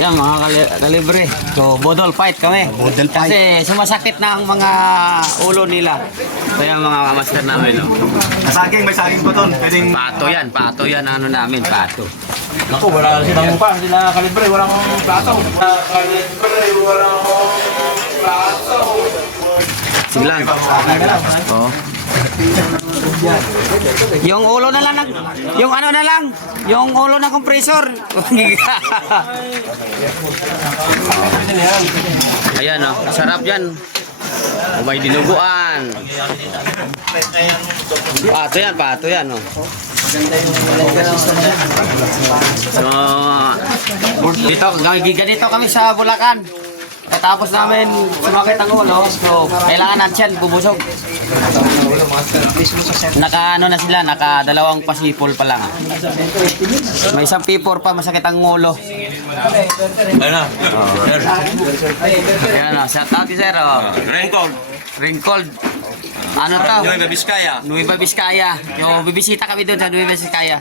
Yan mga kalibre. So, bodol fight kami. Bodol fight. Kasi sumasakit na ang mga ulo nila. Kaya mga master namin, no? Nasaging, may saging pa doon. Pwedeng... Pato yan ano namin, pato. Ako, wala silang pa. Sila kalibre, walang plato. Kalibre, walang plato. Sige lang. Oo. Yung ulo na lang, yung ano na lang, yung ulo ng compressor. Ayan o, sarap yan. May dinuguan. Pato yan o. So, ganito kami sa Bulacan. Tapos namin sumakit ang ulo, so kailangan natin bubusog. Naka dalawang pasipol pa lang. May isang pipor pa, masakit ang ulo. Ano? Ayan o, shout out sir o. Ringcold. Ano to? Nueva Vizcaya. Yung bibisita kami doon sa Nueva Vizcaya.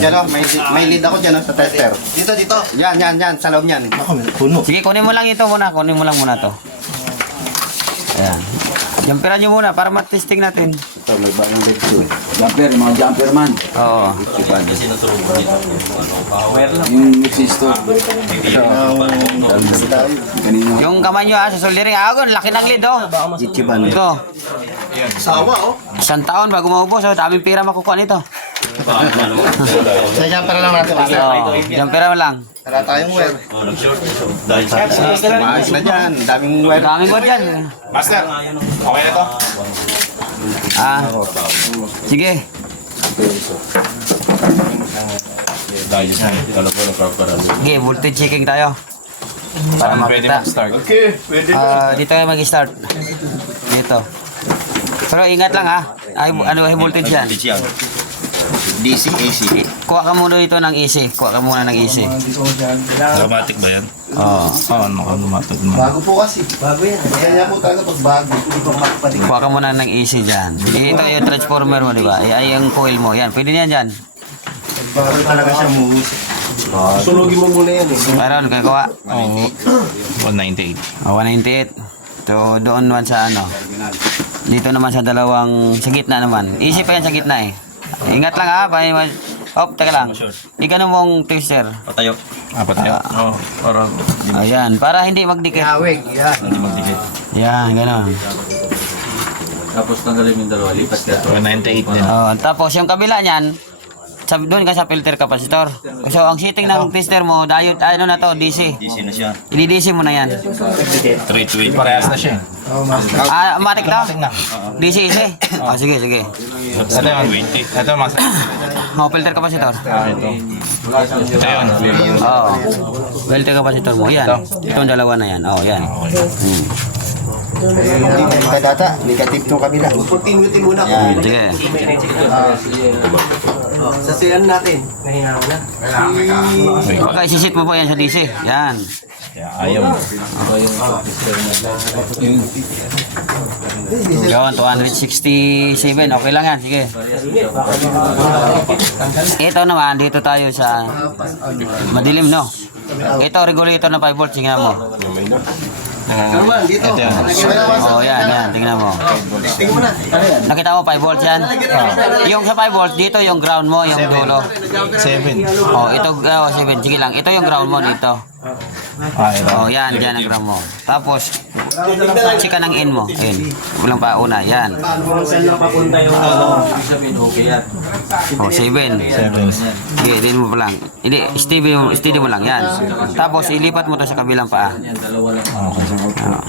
Yan o, may lead ako dyan sa tester. Dito. Yan, sa loob yan. Puno. Sige, kunin mo lang ito muna. Kunin mo lang muna to. Ayan. Jumperan nyo muna para matesting natin. Ito, may bagong leg ko. Jumper, mga jumper man. Oo. Yung resistor. Kanina. Yung kamay nyo sa soldering. Laki ng lid oh. Ichiban. Ito. Sawa o. 1 taon bago maubos. Daming pira makukuha nito. Sa jumper lang natin. Jumperan mo lang. Wala tayong wear. Maayos na dyan. Daming wear. Daming mo dyan. Master, okay na to? Sige. Sige, voltage checking tayo. Para Pwede makita. mag-start. Dito kayo mag-start. Dito. Pero ingat lang ha. Ano high voltage yan? DC, AC. Kuha ka muna dito ng AC. Kuha ka muna ng AC. Automatic ba yan? Oo. Oo, automatic naman. Bago po kasi. Bago yan. Kaya po talaga pag bago. Hindi ko makapalik. Kuha ka muna ng AC dyan. Ito yung transformer mo, di ba? Ay, yung coil mo. Yan, pwede yan dyan. Bago talaga siya moves. Sunugin mo muna yan eh. Mayroon, kaya kuha. 198. 198. So, doon naman sa ano. Dito naman sa dalawang, sa gitna naman. Easy pa yan sa gitna eh. Ingat lang ha. Teka lang. Ikaw mong tester. Patayo. Patayo? Oo. Para Ayan, para hindi magdikit. Hawig. Yan. hindi magdikit. Yan, gano'n. Tapos tanggalin yung dalawa, lipat ka. 198 din. Tapos yung kabila niyan, doon ka sa filter capacitor. So, ang setting ng tester mo, diode, ano na to, DC. DC na siya. I-DC mo na yan. 320. Parehas na siya. Automatic to? DC, sige. Ito yung 20. Ito mas... Filter capacitor. Ito. Ito yun. Filter capacitor mo, yan. Itong dalawa na yan. Yan. Hindi ka data. Negative itong kabila. Continuity muna. Yan, sige. Sa siyan natin. Nahina ko na. Baka isisit mo po yan sa DC. Yan. Ayaw. Yun, 267. Okay lang yan, sige. Ito naman, dito tayo sa madilim, no? Ito, regulator na 5 volts. Tingnan mo. Dito. Ito yan. Yan. Tingnan mo. Nakita mo 5 volts yan? Yung sa 5 volts, dito yung ground mo, yung dulo. 7. Ito, 7. Sige lang. Ito yung ground mo dito. Yan. Diyan ang ground mo. Tapos, chika ng in mo. Ayun. Walang pa una. Yan. Okay yan. 7. Sige, din mo pa lang. Hindi, steady mo lang. Yan. Tapos, ilipat mo to sa kabilang paa. Yan, dalawa lang.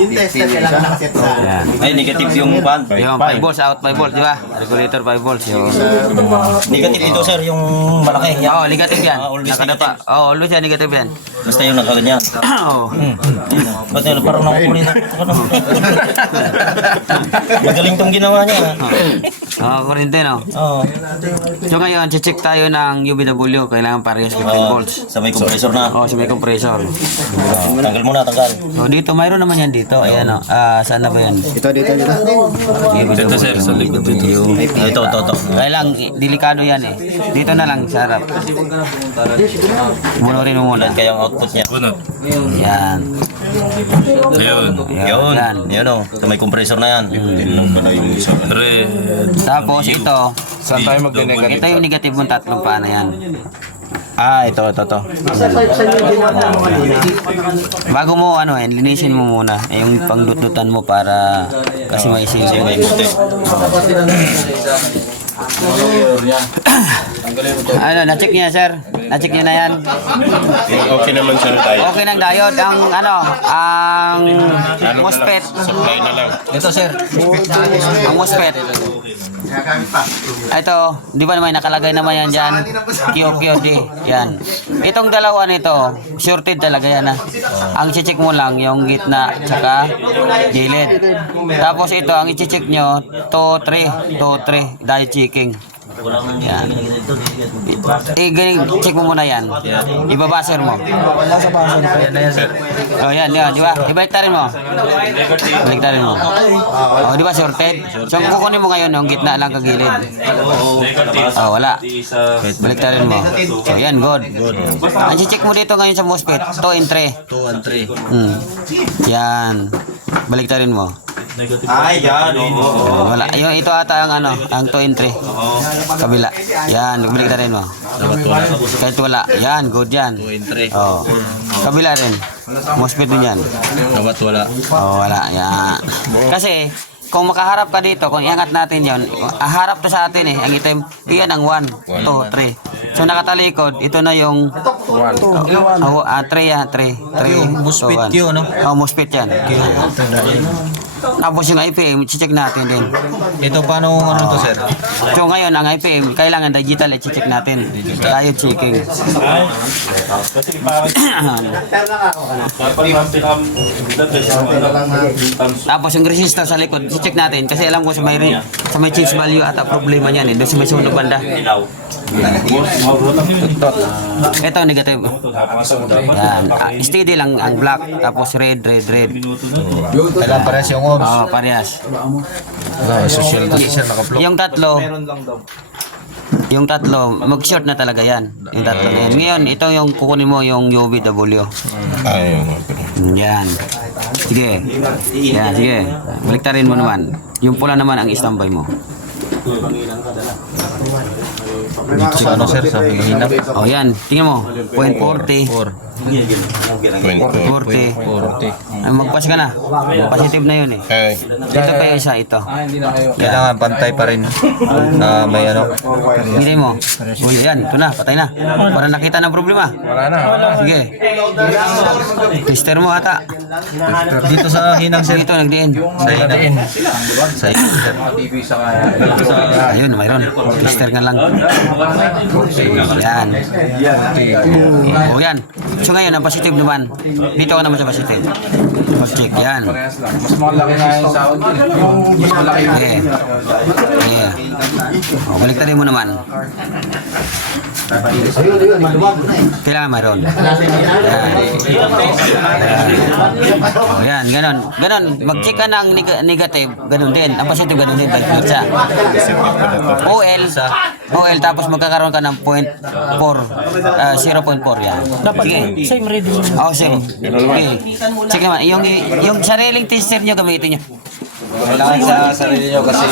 Yung tester kailangan nakaset sa... Yan. Ay, negative yung pan. Yung 5 volts, out 5 volts, di ba? Regulator 5 volts. Yung... Negative ito, sir, yung malaki. Oo, negative yan. Always Nakadapa. Oo, always yan, negative yan. Basta yung nakaganyan. Oo. Ba't yun, parang nakukuli na. Magaling tong ginawa niya. Kurente, no? Oo. So ngayon, check tayo ng UVW. Kailangan parehas 15 volts. Sa may compressor na. Oh, sa may compressor. Tanggal muna, tanggal. So dito, mayroon naman yan dito. Ayan, no? Saan na ba yan? Dito. Ito sir, sa likod dito. Ito. Kailang, delikado yan eh. Dito na lang, sa harap. Bunurin mo muna. Kaya ang output niya. Bunot. Yan. Ayun. Yun. Yan. Yan o. Sa may compressor na yan. Tinanong ko na yung isa. Red. Tapos ito, Saan tayo mag-negative? ito yung negative mong tatlong paana yan. Ito. Bago mo linisin mo muna yung pangdututan mo para kasi may sisi. Na-check niya sir? Na-check niya na yan? Okay naman siya tayo. Okay ng diode ang MOSFET. Supply na lang. Ito sir. Ang MOSFET. Ito, di ba naman nakalagay naman yan dyan? QQD. Yan. Itong dalawa nito, shorted talaga yan ha. Ang check mo lang yung gitna tsaka gilid. Tapos ito, ang i-check nyo, 2-3 dahil checking. Yan. Check mo muna yan. Ibabaser mo. Oh, yan, di ba? Ibaliktarin mo. Ibaliktarin mo. Oh, di ba shorted? So, kukunin mo ngayon yung gitna lang kagilid. Oh, wala. Baliktarin mo. So, yan, good. Ang check mo dito ngayon sa MOSFET, 2 and 3. 2 and 3. Yan. Baliktarin mo. Ay, yan. Wala. Yung ito ata ang ang 2 and 3. Kabila. Yan, baliktarin mo. Kahit wala. Yan, good yan. 2 and 3. Oh. Kabila rin. MOSFET din yan. Dapat wala. Oh, wala. Yan. Kasi, kung makaharap ka dito, kung iangat natin yon, harap to sa atin eh. Ang item, iyan ang 1, 2, 3. So, nakatalikod, ito na yung 3 yan, 3. MOSFET yun, no? Oh, MOSFET yan. Tapos yung IPM, check natin din. Ito paano to sir? So ngayon, ang IPM, kailangan digital i-check natin. Tayo checking. Tapos yung resistor sa likod, check natin. Kasi alam ko sa may change value at problema niyan eh. Doon sa may sunog banda. Ito, negative. Yan. Steady lang ang black. Tapos red. Kailangan parehas yung ohms. Oo, parehas. Social sir, naka-flow. Yung tatlo, mag-short na talaga yan. Yung tatlo na yan. Ngayon, ito yung kukunin mo yung UVW. Yan. Sige. Yan, sige. Baliktarin mo naman. Yung pula naman ang standby mo. Dito sa sir, sa hinap. Oh, yan. Tingnan mo. 0.40. 40. Ay, magpas ka na. Positive na yun eh. Ito pa yung isa, ito. Kailangan pantay pa rin na may Hindi mo. Uy, yan. Ito na. Patay na. Para nakita ng problema. Wala na. Sige. Tester mo ata. dito sa hinang sir. Dito, nagdiin. Sa hinang. Sa hinang sir. Ayun, mayroon. Tester nga lang. Yan. O yan. So ngayon, ang positive naman. Dito ka naman sa positive. Mag-check. Yan. Mas malaki na yung sahod yun. Mas malaki na. Yeah. O, baliktarin mo naman. Kailangan mayroon. Yan. O yan, ganon. Mag-check ka ng negative. Ganon din. Ang positive, ganon din. Balik versa. OL, tapos magkakaroon ka ng 0.4. 0.4 yan. Sige. Same reading. Oh, same. Okay. Check naman. Yung sariling tester nyo, gamitin nyo. Kailangan sa sarili nyo kasi